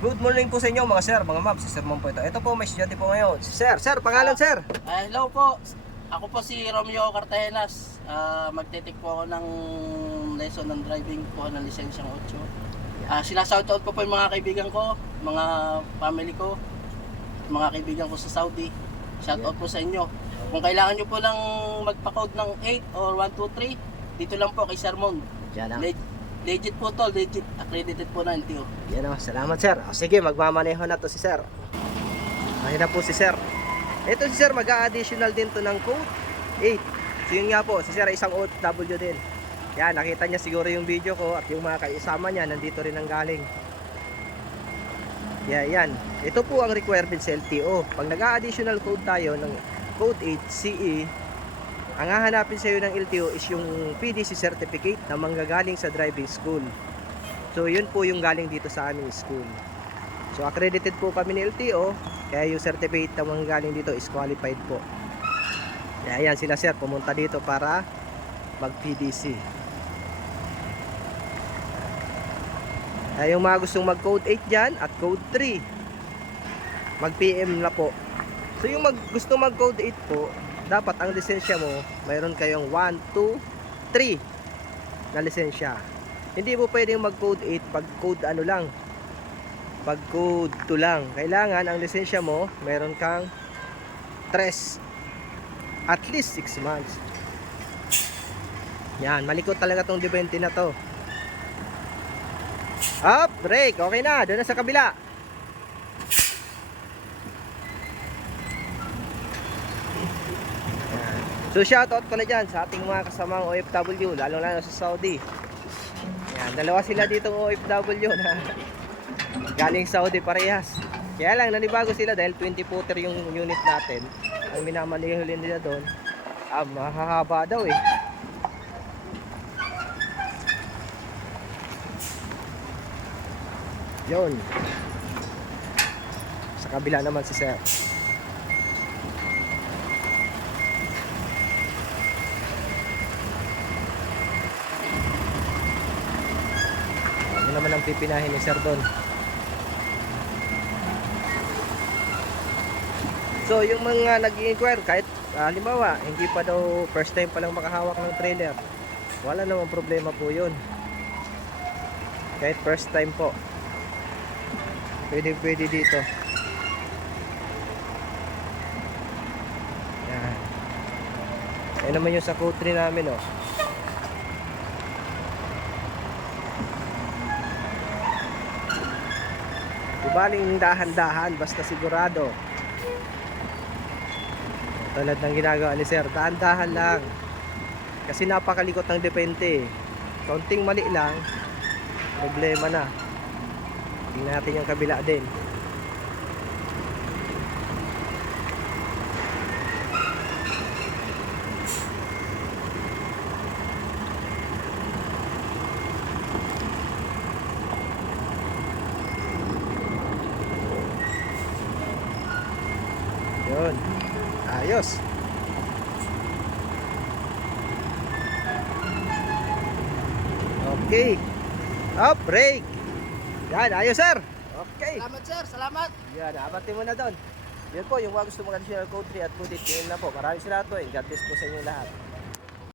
Good morning po sa inyo mga sir, mga ma'am. Si Sir Ma'am po ito. Ito po, may estudyante po ngayon. Si Sir, pangalan sir? Hello po. Ako po si Romeo Cartagenas. Magtitik po ako ng lesson ng driving po ng lisensyang 8. Sinashoutout ko po yung mga kaibigan ko, mga family ko, mga kaibigan ko sa Saudi. Shoutout po sa inyo. Kung kailangan nyo po ng magpa-code ng 8 or 1, 2, 3, dito lang po kay Sir Mon. Yan ang. Legit po to, legit. Accredited po na NTO. Yan o, salamat sir. O, sige, magmamaneho na to si Sir. Ayun na po si Sir. Ito si Sir, mag-a-additional din to ng code 8. So yun nga po, si Sir ay isang OFW din. Yan, nakita niya siguro yung video ko at yung mga kaisama niya nandito rin ang galing. Yan. Ito po ang requirement sa LTO. Pag nag-a-additional code tayo ng code 8 CE, ang hahanapin sa iyo ng LTO is yung PDC certificate na manggagaling sa driving school. So yun po yung galing dito sa aming school. So accredited po kami ni LTO, kaya yung certificate na manggagaling dito is qualified po. Kaya yan sila sir, pumunta dito para mag PDC. Kaya yung mga gustong mag code 8 dyan at code 3, mag PM na po. So yung gusto mag code 8 po, dapat ang lisensya mo, mayroon kayong 1, 2, 3 na lisensya. Hindi mo pwedeng mag code 8 pag code ano lang, pag code 2 lang. Kailangan ang lisensya mo, mayroon kang 3, at least 6 months. Yan, malikot talaga tong D20 na to. Up, brake, okay na, doon na sa kabila. So shoutout ko na dyan sa ating mga kasamang OFW, lalo sa Saudi. Yan, dalawa sila ditong OFW na galing Saudi parehas. Kaya lang nanibago sila dahil 20 footer yung unit natin. Ang minamanihulin nila doon, mahahaba daw eh. Yun. Sa kabila naman si Sir. Naman ang pipinahin ni Sir doon. So yung mga nag-i-inquire, kahit halimbawa hindi pa daw first time pa lang makahawak ng trailer, wala namang problema po yun. Kahit first time po, pwede dito. Yan. Ayan naman yung sa code 3 namin oh. Baling dahan-dahan basta sigurado. Tulad ng ginagawa ni Sir, dahan-dahan lang. Kasi napakalikot ng depende. Kaunting mali lang, problema na. Tingnan natin yung kabila din. Yun. Ayos. Okay. Up, brake. Yan, ayos sir. Okay. Salamat sir, salamat. Yan, abati mo na doon. Yan po, yung mga gusto mag-additional code 3 at code 8, yun na po. Maraming salamat po. God bless po sa inyo lahat.